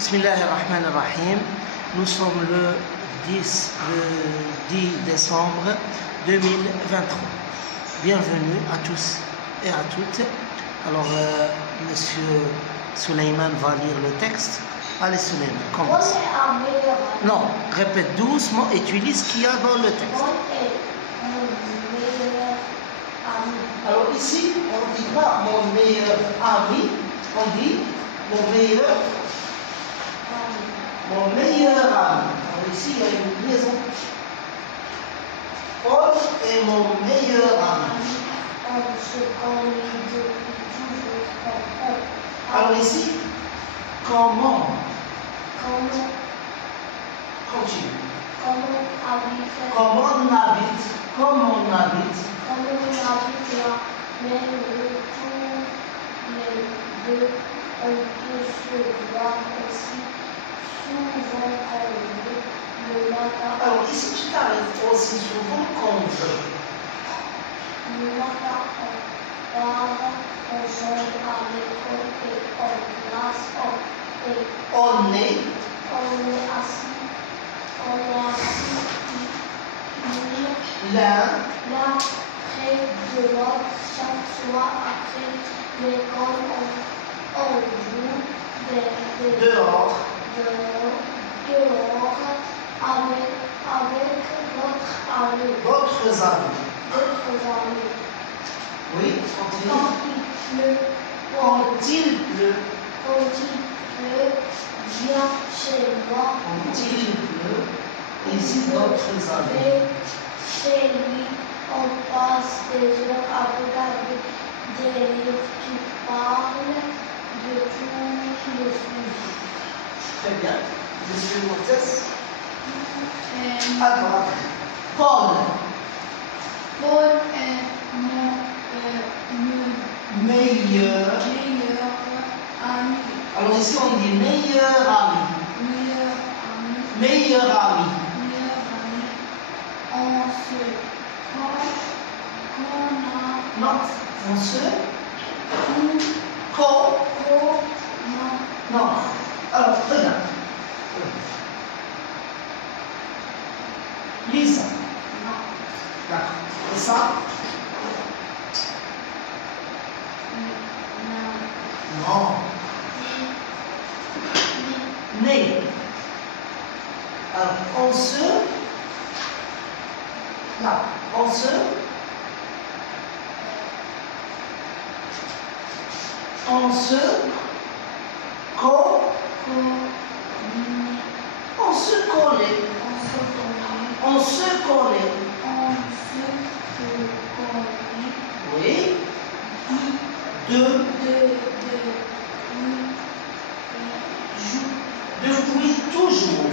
Bismillahirrahmanirrahim. Nous sommes le 10 décembre 2023. Bienvenue à tous et à toutes. Alors, Monsieur Suleiman va lire le texte. Allez, Suleiman, commence. Non, répète doucement et tu lis ce qu'il y a dans le texte. Alors ici, on ne dit pas mon meilleur ami, on dit mon meilleur ami. Alors ici, il y a une liaison. Paul est mon meilleur ami. Alors ici, comment? Continue. Comment on habite là, mais tous les deux, on peut se voir aussi souvent qu'on veut le matin. Alors ici, tu t'arrêtes aussi souvent qu'on veut. Le matin, on part ensemble à l'école et en classe, On est assis l'un près de l'autre. Chaque soir après l'école, on joue dehors avec d'autres amis. Oui, continue. Quand il pleut, viens chez moi. Quand il pleut, ici d'autres amis. Et chez lui, on passe des heures à regarder des livres qui parlent de tous les sujets. Très bien. Monsieur Montes. À droite. Paul est mon meilleur. ami. Alors ici on dit meilleur ami. Meilleur ami. On se non. Alors regarde. Lis ça. D'accord. Et ça? Non. Né. Alors on se connaît. Oui. Depuis toujours.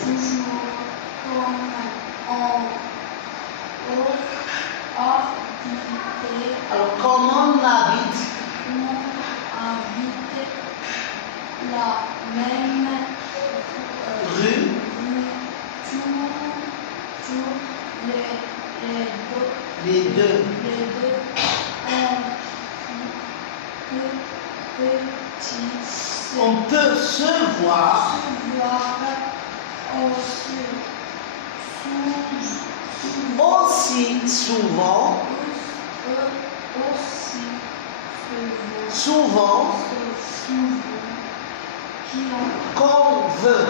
Alors comment on habite? La même Rue. Les deux. On peut se voir aussi souvent qu'on veut.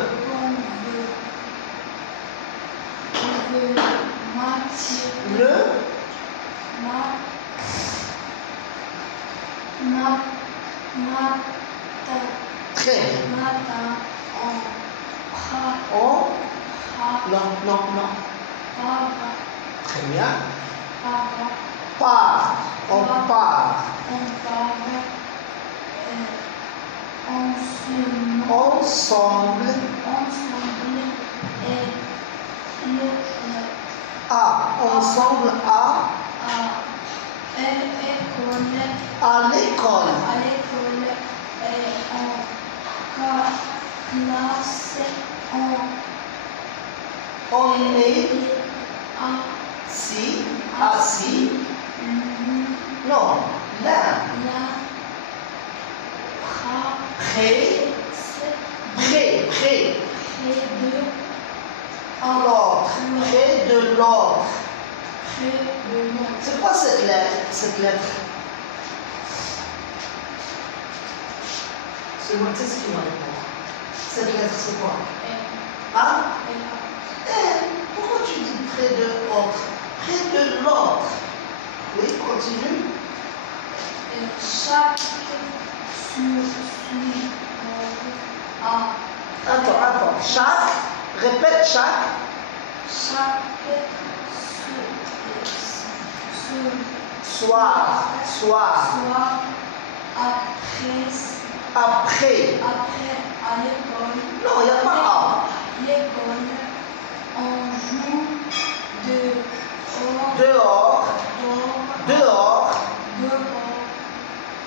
Très bien. Non. Très bien. On part. Ensemble. Ensemble à l'école. Et en classe, On est assis. Non, là. Près de l'autre. Près de l'autre. C'est quoi cette lettre? C'est moi, c'est ce qui va répondre. Cette lettre, c'est quoi? Hein? Pourquoi tu dis près de l'autre? Près de l'autre. Oui, continue. Chaque Attends. Chaque, répète chaque. Soir. Après. À l'école. Non, il n'y a pas A. L'école, on joue Dehors.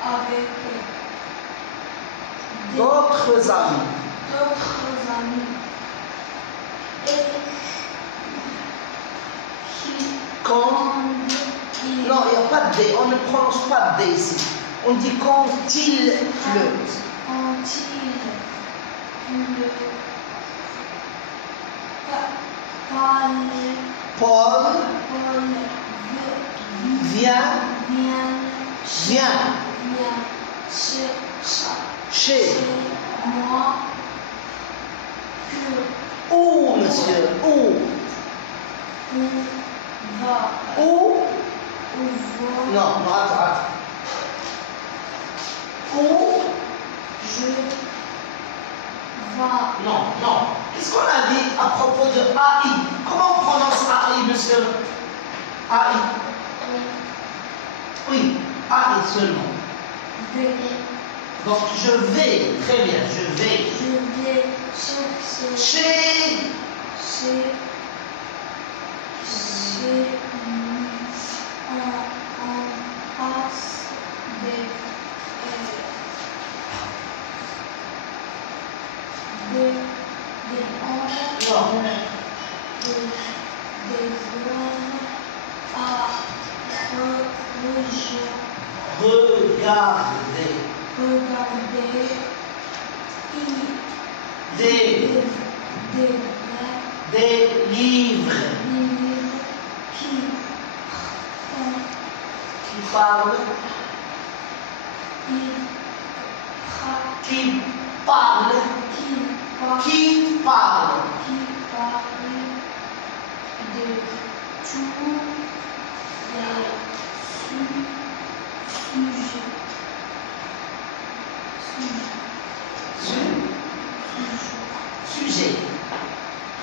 avec D'autres amis. Et Non, il n'y a pas de D. On ne prononce pas de D ici. On dit quand il pleut. Paul vient chez moi. Où, monsieur? Où? Où? Non, attends. Où? Je vais. Non. Qu'est-ce qu'on a dit à propos de AI? Comment on prononce AI, monsieur? AI. Oui, AI seulement. Donc je vais, très bien, je vais chez on passe des des livres qui parlent de tous les sujets.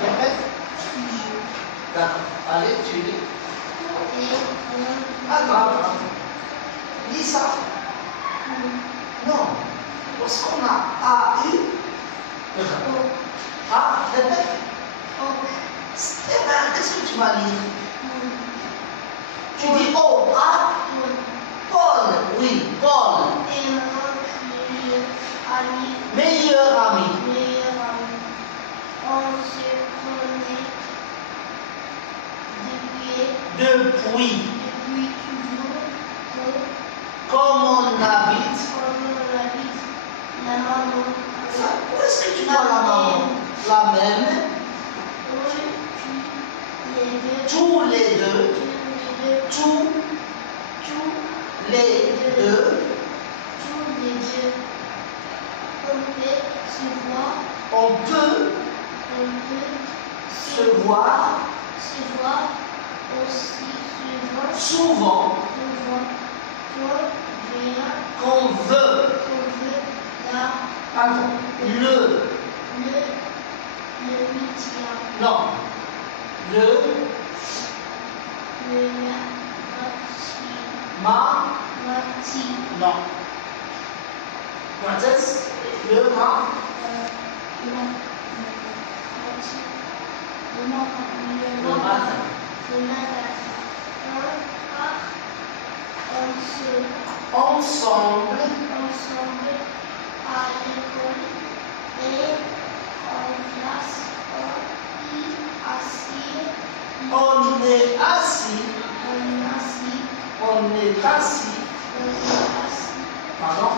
Répète. D'accord. Allez, tu lis. Attends. Lis ça. Non. Lorsqu'on a AU, répète. Eh bien, qu'est-ce que tu vas lire? Tu dis O, A, Paul, oui, Paul. Meilleur ami. On se connaît depuis toujours. Comme on habite. La maman. Où est-ce que tu vois la maman? La même. Tous les deux. On peut se voir souvent qu'on veut. Attends, non, non. What is le matin. Ensemble à l'école et en classe on est assis. Pardon?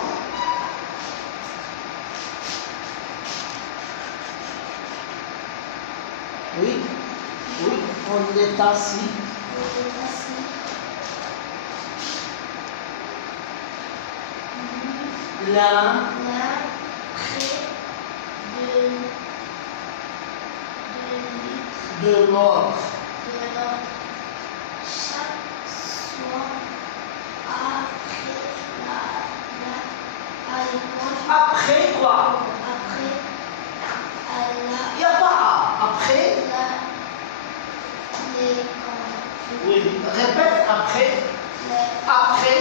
Oui, On est assis. L'un de l'autre. Chaque soir après Après quoi? Il n'y a pas à. Après? Oui. Répète après. Après.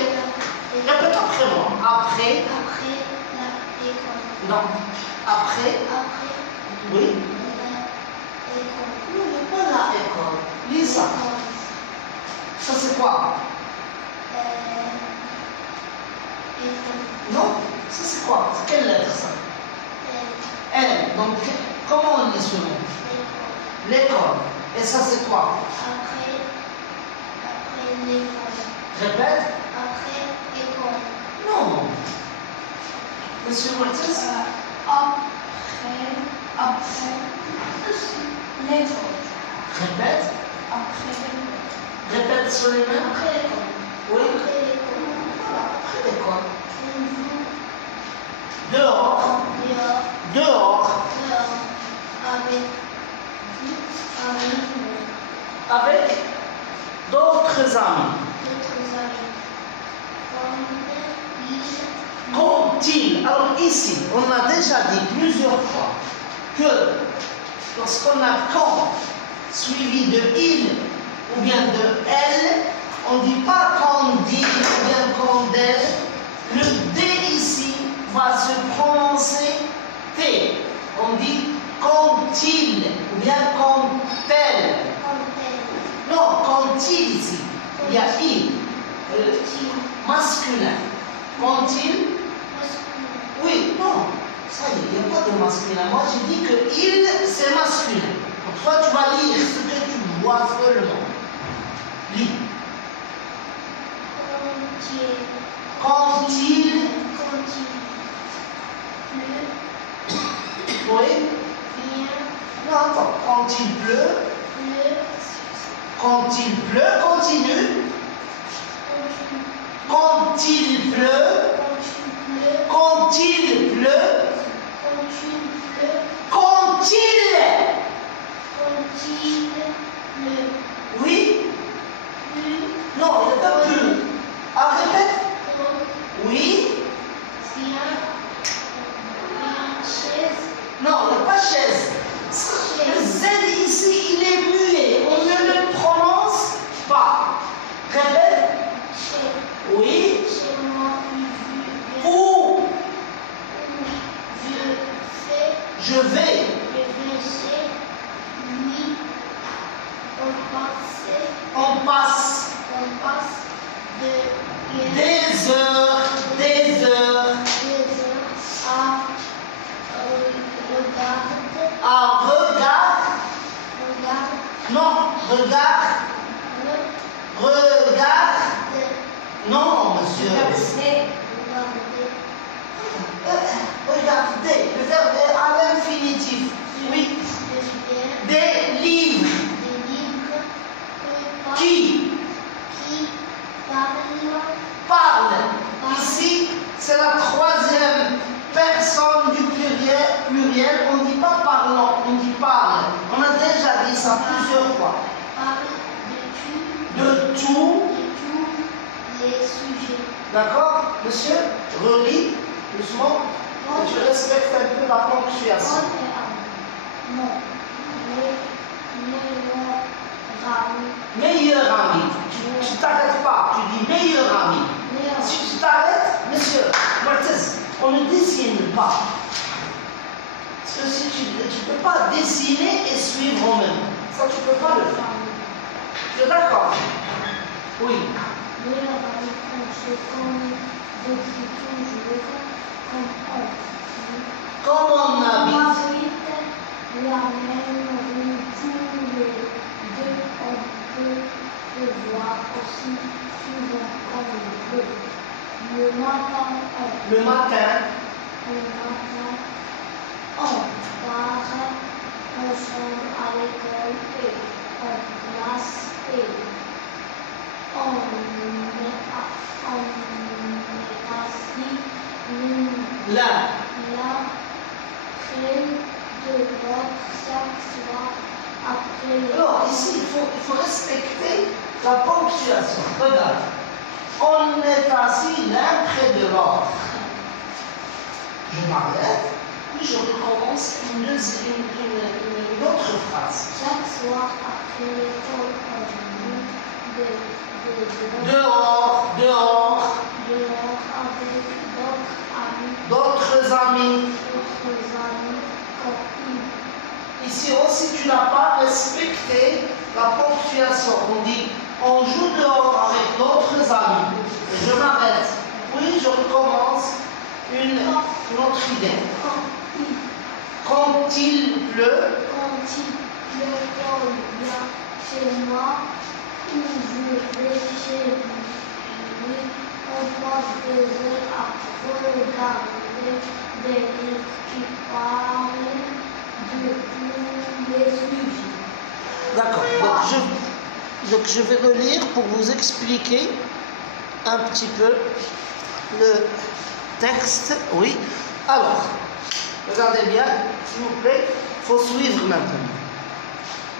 Répète après moi. Après. Non. Après. Oui. Non, mais pas la école. Lis ça. Ça c'est quoi? Non. Ça c'est quoi? C'est quelle lettre ça? L. Donc comment on lit ce mot? L'école. Et ça c'est quoi? Après l'école. Répète. Après école. Non. Monsieur Martins? Après l'école. Répète. Répète sur les mains. Après l'école. Oui. Après l'école. Voilà, après l'école. On Dehors. Dehors. Avec d'autres amis. Qu'ont-ils? Alors ici, on a déjà dit plusieurs fois que lorsqu'on a quand suivi de il ou bien de elle, on ne dit pas quand dit ou bien quand d'elle. Le D ici va se prononcer T. On dit quand-il ou bien quand-elle. Non, quand-il ici. Il y a il. Masculin. Quand-il. Oui, non. Ça y est, il n'y a pas de masculin. Moi, j'ai dit que il, c'est masculin. Donc, toi, tu vas lire ce que tu vois seulement. Lis. Quand-il. Oui. Non, attends. Quand il pleut. Quand il pleut, continue. Quand il pleut. Quand il pleut. Quand il. Oui. Non, il n'y a pas plus. Ah, répète. Oui. Non, il n'y a pas chaise. Le Z ici, il est muet. On ne le prononce pas. Répète. Oui. Où? Je vais. On passe des heures à regarder. Non, regarde. Non, monsieur. Regardez, le verbe est à l'infinitif. Oui. Des livres. Qui parle. Ici, c'est la troisième personne du pluriel. On ne dit pas parlant, on dit parle. On a déjà dit ça plusieurs fois. De tous les sujets. D'accord, monsieur? Relis doucement. Et tu respectes un peu la ponctuation. Meilleur ami. Tu t'arrêtes pas, tu dis meilleur ami. Si tu t'arrêtes, monsieur Martins, on ne dessine pas. Parce que si tu ne peux pas dessiner et suivre en même temps. Ça, tu ne peux pas le faire. Tu es d'accord? Oui. Comme on habite. La même rue tous les deux, on peut se voir aussi souvent comme on veut. Le matin, on part ensemble à l'école et on L'entrée de votre chaque soir après les... Alors, ici, il faut respecter la ponctuation. Regarde. On est assis l'un près de l'autre. Je m'arrête, puis je recommence une autre phrase. Chaque soir après l'école, Dehors avec d'autres amis. copines. Ici aussi, tu n'as pas respecté la ponctuation. On dit, on joue dehors avec d'autres amis. Et je m'arrête. Puis je recommence une autre idée. Quand il pleut, Bien chez moi, ou je vais chez lui, on passe des heures à regarder des livres qui parlent de tous les sujets. d'accord. Donc je vais relire pour vous expliquer un petit peu le texte. Oui. Alors, regardez bien, s'il vous plaît. Il faut suivre maintenant.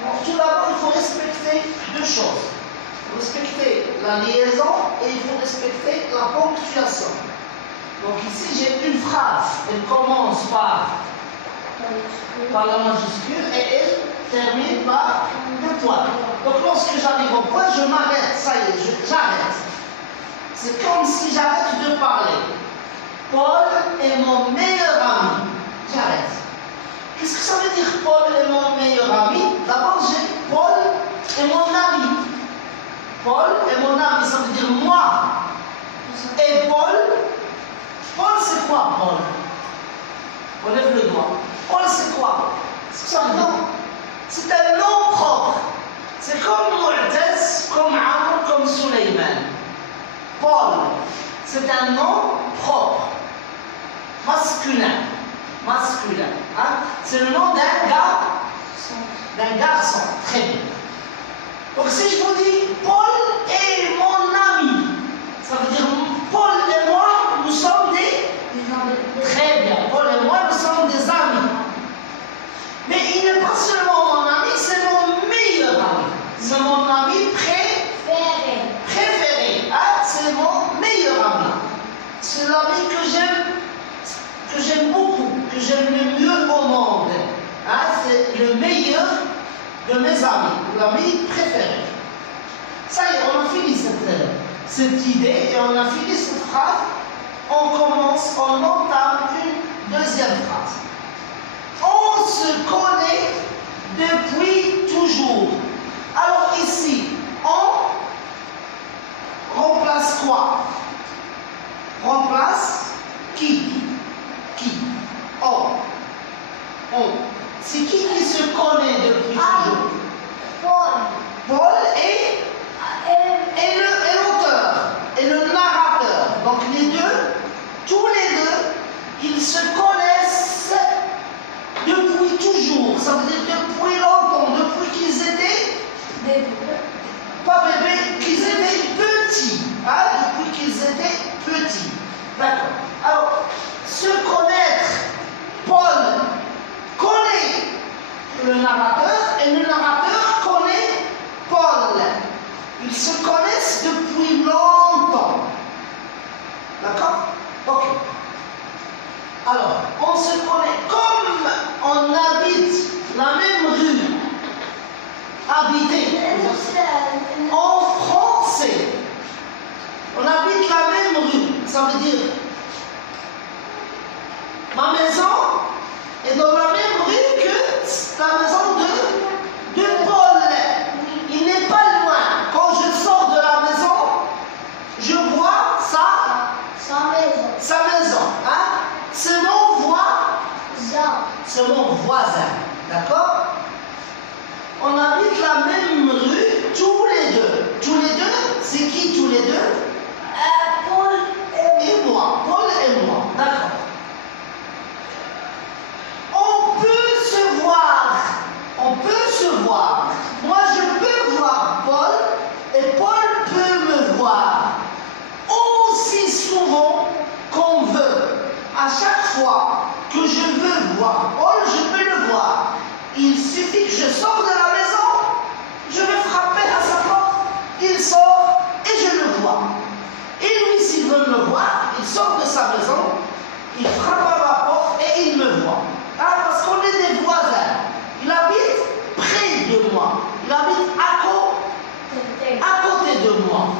Bon, tout d'abord, il faut respecter deux choses. Il faut respecter la liaison et il faut respecter la ponctuation. Donc ici, j'ai une phrase. Elle commence par la majuscule et elle termine par le point. Donc lorsque j'arrive au point, je m'arrête. Ça y est, j'arrête. C'est comme si j'arrête de parler. Paul est mon meilleur ami. J'arrête. Qu'est-ce que ça veut dire Paul est mon meilleur ami? D'abord, j'ai Paul est mon ami. Paul est mon ami, ça veut dire moi. Et Paul, c'est quoi Paul? On lève le doigt. Paul, c'est quoi? C'est un nom. C'est un nom propre. C'est comme Mu'taz, comme Amr, comme Suleiman. Paul, c'est un nom propre. Masculin. Hein? C'est le nom d'un garçon. Très bien. Donc si je vous dis Paul est mon ami, ça veut dire Paul et moi, nous sommes des... Très bien. Paul et moi, nous sommes des amis. Mais il n'est pas seulement mon ami, c'est mon meilleur ami. C'est mon ami préféré. Hein? C'est mon meilleur ami. C'est l'ami que j'aime beaucoup, que j'aime le mieux au monde. Hein? C'est le meilleur de mes amis, l'ami préféré. Ça y est, on a fini cette idée et on a fini cette phrase. On entame une deuxième phrase. On se connaît depuis toujours. Alors ici, on remplace quoi? Remplace qui? On. C'est qui se connaît depuis toujours? Paul et l'auteur, et le narrateur. Donc les deux, tous les deux, ils se connaissent depuis toujours. Ça veut dire depuis longtemps, depuis qu'ils étaient pas bébés, qu'ils étaient petits. Hein, depuis qu'ils étaient petits. D'accord. Alors, se connaître, Paul connaît le narrateur et le narrateur connaît Paul. Ils se connaissent depuis longtemps. D'accord? Ok. Alors, on se connaît comme on habite la même rue. Habiter. En français, on habite la même rue. Ça veut dire ma maison est dans la même rue que la maison de Paul. Il n'est pas loin. Quand je sors de la maison, je vois sa maison. Hein? C'est mon voisin. D'accord? On habite la même rue tous les deux. Tous les deux, c'est qui tous les deux? Paul et moi. D'accord. On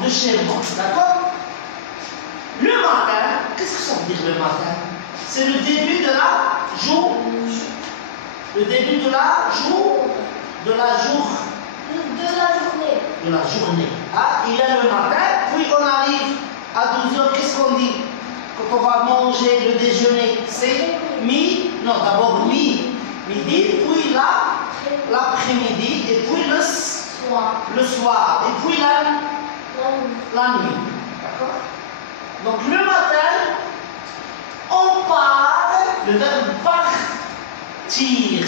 de chez moi. D'accord? Le matin, qu'est-ce que ça veut dire le matin? C'est le début de la journée. Le début de la journée. De la journée. Ah, il est le matin, puis on arrive à 12h, qu'est-ce qu'on dit? Quand on va manger le déjeuner, c'est non, d'abord midi, puis l'après-midi, et puis le soir, et puis la nuit. D'accord? Donc le matin, on part, le verbe partir.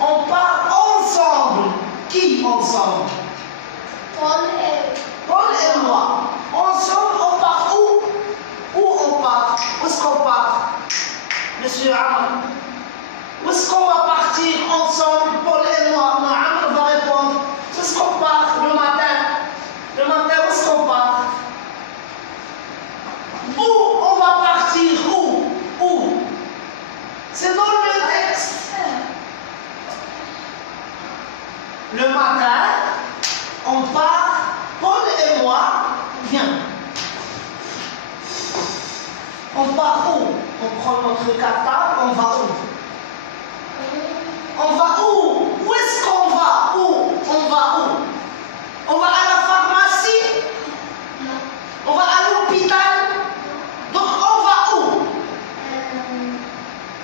On part ensemble. Qui ensemble? Paul et moi. Ensemble, on part où? Où on part? Où est-ce qu'on part? Monsieur Amr. Où est-ce qu'on va partir ensemble, Paul et moi? Amr va répondre. Où est-ce qu'on part le matin? Le matin, où est-ce qu'on part? Où on va partir? Où? C'est dans le texte. Le matin, on part, Paul et moi, viens. On part où? On prend notre cartable, on va où? On va où? Où est-ce qu'on va? Où? On va où? On va à la pharmacie? On va à l'hôpital? Donc on va où?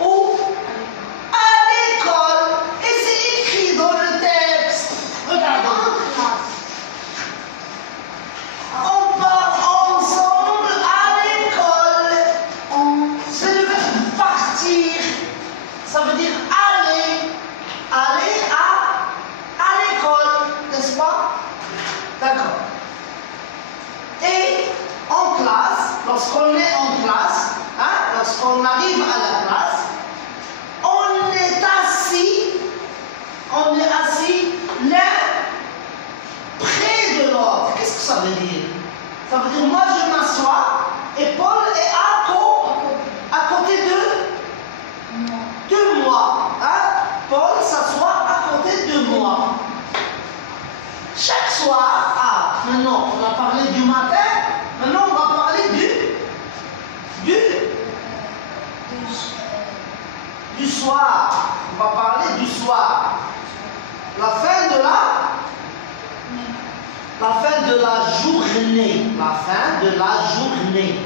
Où? À l'école. Et c'est écrit dans le texte. Regardez. On part ensemble à l'école. C'est le verbe partir. Ça veut dire aller. Aller à l'école. N'est-ce pas? D'accord. Et en classe, lorsqu'on est en classe, lorsqu'on arrive à la classe, on est assis l'un près de l'autre. Qu'est-ce que ça veut dire? Ça veut dire moi je m'assois et Paul est à côté de moi. Paul s'assoit à côté de moi. Chaque soir, maintenant on a parlé du matin, maintenant on va parler du soir. On va parler du soir. La fin de la journée. La fin de la journée.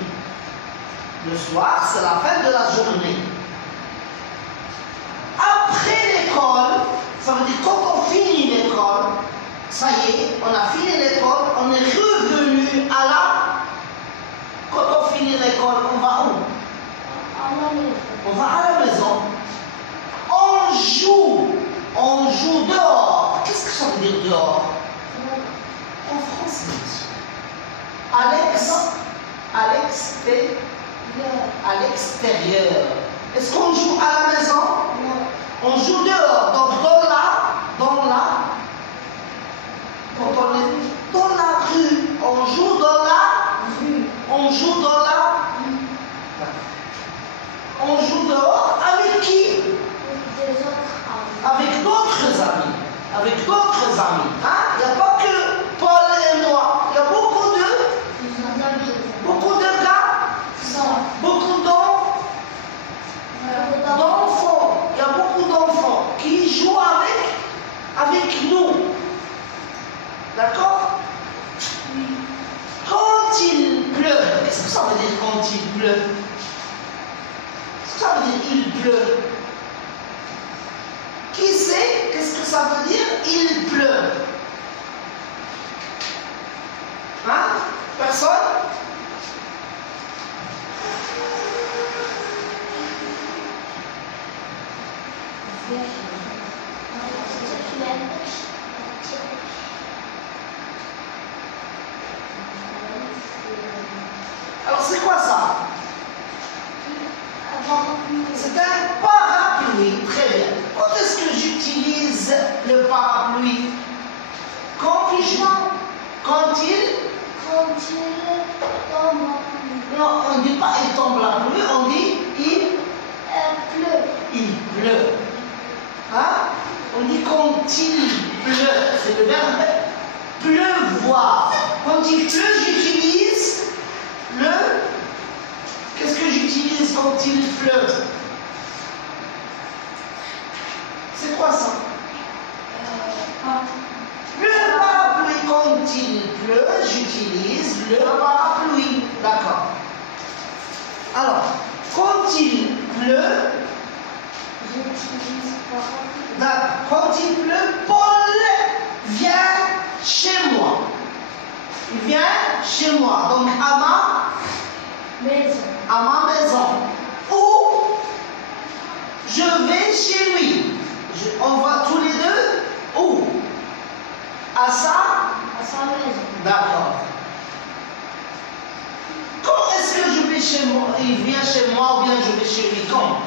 Le soir, c'est la fin de la journée. Après l'école, ça veut dire quand on finit l'école, ça y est, on a fini l'école, on est revenu à la... Quand on finit l'école, on va où? On va à la maison. On joue dehors. Qu'est-ce que ça veut dire dehors? En français. À l'extérieur. Est-ce qu'on joue à la maison? Non. On joue dehors. Donc quand on est dans la rue, on joue dans la rue. On joue dehors avec qui? Avec d'autres amis. Avec d'autres amis. Il n'y a pas que Paul et moi. Il y a beaucoup de gars. Beaucoup d'enfants. Il y a beaucoup d'enfants qui jouent avec nous. D'accord? Quand il pleut, qu'est-ce que ça veut dire quand il pleut? Ça veut dire il pleut. Qui sait qu'est-ce que ça veut dire il pleut? Personne? Alors c'est quoi ça? C'est un parapluie. Très bien. Quand est-ce que j'utilise le parapluie? Quand il tombe. Non, on ne dit pas il tombe la pluie, on dit il Pleut. Il pleut. On dit quand il pleut. C'est le verbe pleuvoir. Quand il pleut, j'utilise le... Qu'est-ce que j'utilise quand il pleut? C'est quoi ça? Le parapluie. Quand il pleut, j'utilise le parapluie. D'accord. Alors, quand il pleut, j'utilise parapluie. d'accord. Quand il pleut, Paul vient chez moi. Il vient chez moi. Donc, à ma maison. Ou je vais chez lui. On va tous les deux où? À sa maison. D'accord. Quand est-ce que je vais chez moi? Il vient chez moi ou bien je vais chez lui? Quand?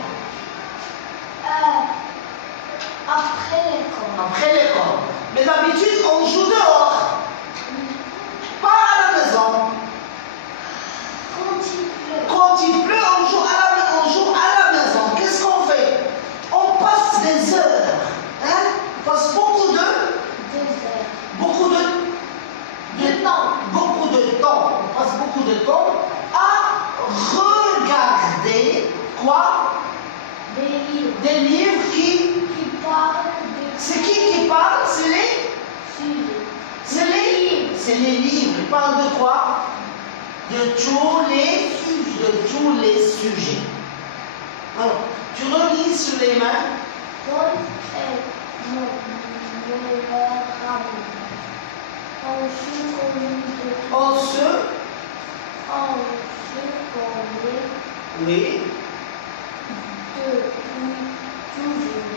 Après l'école. Après l'école. Mais d'habitude, on joue dehors. Pas à la maison. Quand il pleut, on joue à la maison. Qu'est-ce qu'on fait? On passe des heures. Hein? On passe beaucoup de temps. On passe beaucoup de temps à regarder quoi? Des livres qui parlent. C'est qui parle? C'est les livres. Ils parlent de quoi? De tous les sujets. Alors, tu relis sur les mains. Paul est mon meilleur ami. On se connaît. Oui. Depuis toujours.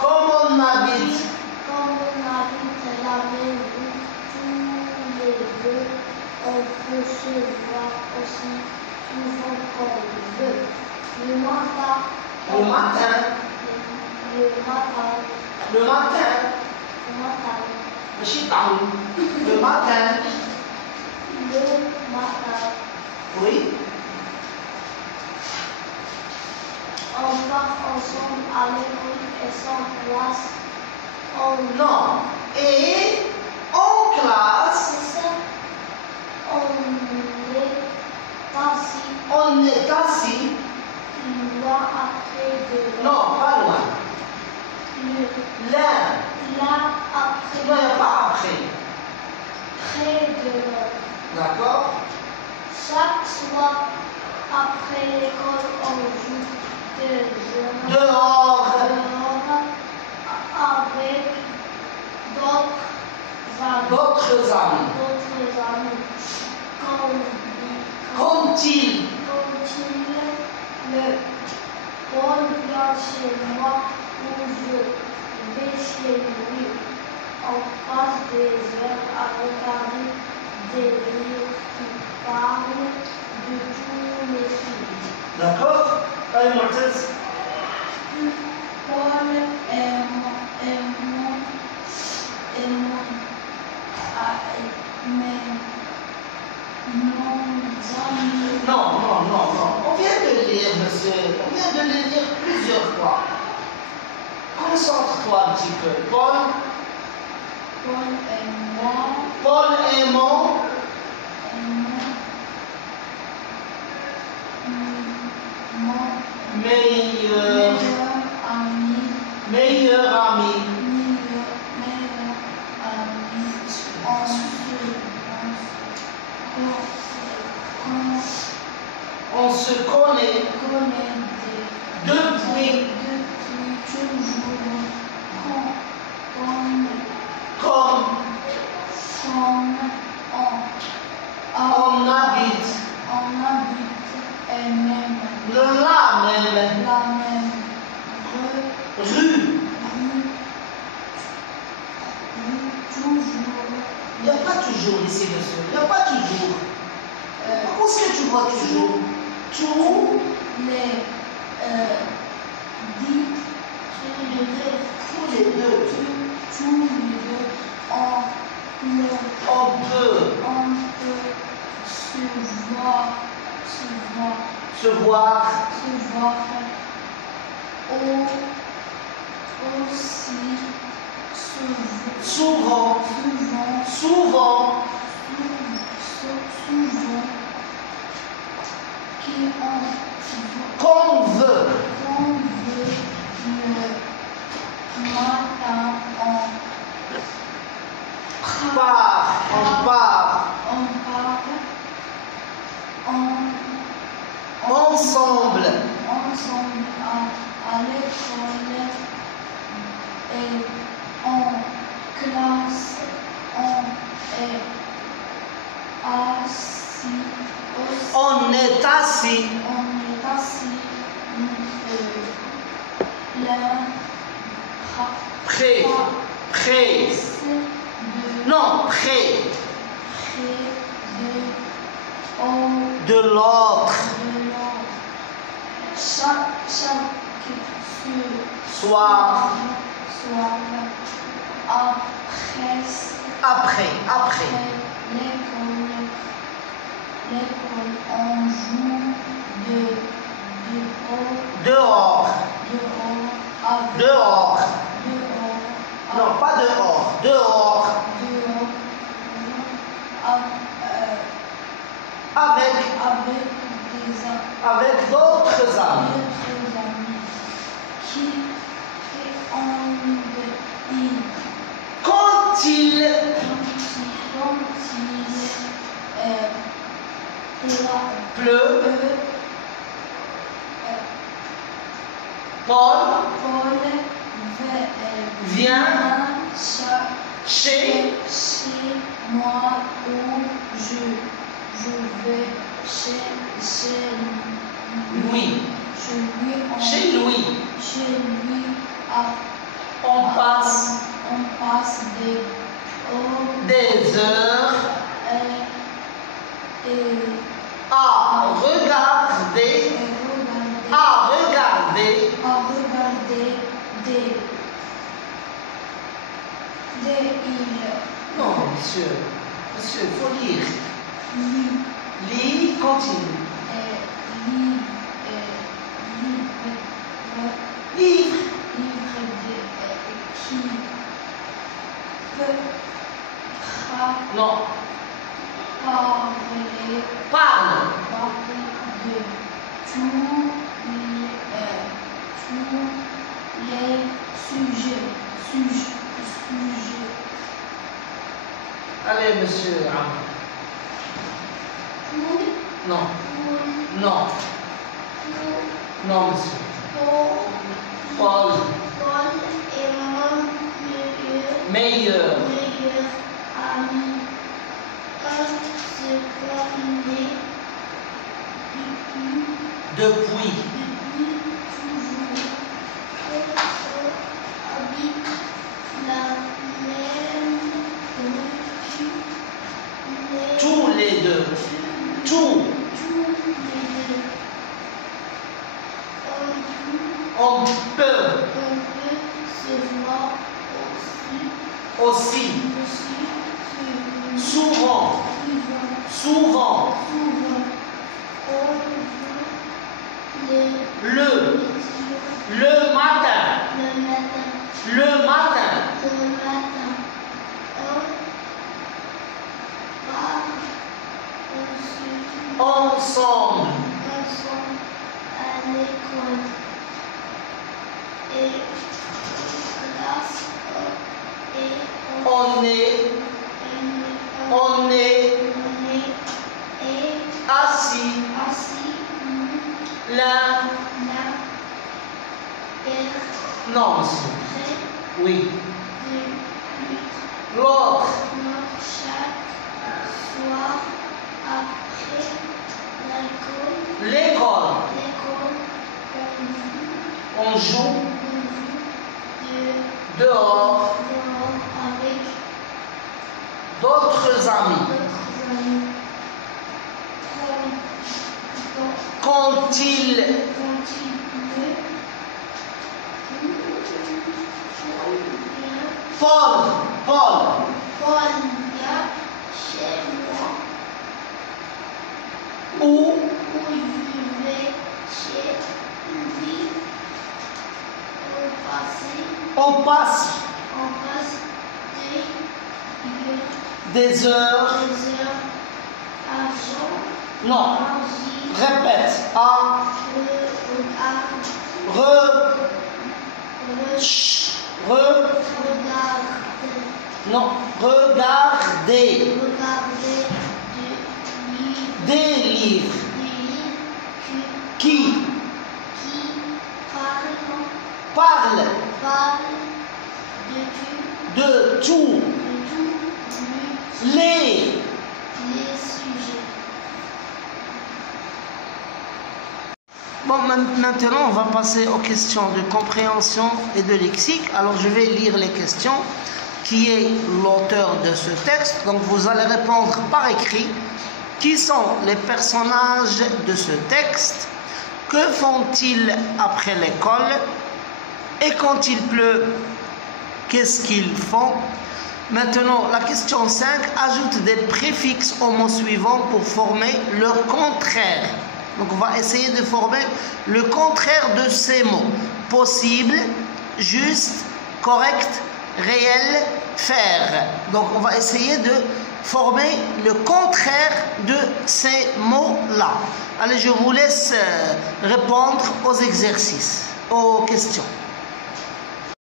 Comme on habite la même rue tous les deux, on peut se voir aussi souvent qu'on veut. Le matin. Le matin. Oui. On va ensemble à l'école et sans classe. Non. Et en classe. C'est ça. On est assis. Loin après de. Non, pas loin. Là après. Non, il n'y a pas après. Près de l'autre. D'accord. Chaque soir, après l'école, on joue dehors avec d'autres amis. Quand il Paul vient chez moi ou je vais chez lui, on passe des heures à regarder des livres qui parlent de tous les sujets. D'accord? Allez, Martez. Paul est Non. On vient de lire, monsieur. On vient de le lire plusieurs fois. Concentre-toi un petit peu. Paul est mon meilleur ami. On se connaît depuis toujours comme on habite la même rue. Il n'y a pas toujours ici, monsieur. Il n'y a pas toujours. Comment est-ce que tu vois toujours? Tous les deux. On peut se voir aussi souvent, souvent, qu'on veut, le matin, on part, ensemble, à l'école et en classe, on est assis. On est assis, près, de l'autre, chaque soir, après, l'école, on joue dehors, non pas dehors, dehors, avec d'autres amis. Quand il pleut, Paul vient chez moi ou je vais chez lui. Chez lui, on passe des heures à regarder des îles. Non, monsieur, il faut lire. Lis, continue. Livre. Qui peut Non, parler parle. de tous les sujets. Allez, monsieur Amr. Non, monsieur. Paul, est mon meilleur. ami. On se connaît Depuis. toujours. On habite la même rue. Tous les deux. Tous. On peut se voir aussi. Souvent. Le matin. Ensemble. À l'école et classe et On est assis l'un. Non, monsieur. Oui. L'autre. Chaque soir après L'école. On joue dehors avec d'autres amis. Quand il Paul vient chez moi ou je vais chez lui. On passe des heures, argent, non, argile, répète, regarder, des livres, qui parlent de tous les sujets. Bon, maintenant, on va passer aux questions de compréhension et de lexique. Alors, je vais lire les questions. Qui est l'auteur de ce texte? Donc, vous allez répondre par écrit. Qui sont les personnages de ce texte? Que font-ils après l'école? Et quand il pleut, qu'est-ce qu'ils font? Maintenant, la question 5, ajoute des préfixes au mot suivant pour former leur contraire. Donc, on va essayer de former le contraire de ces mots. Possible, juste, correct, réel, faire. Donc, on va essayer de former le contraire de ces mots-là. Allez, je vous laisse répondre aux exercices, aux questions.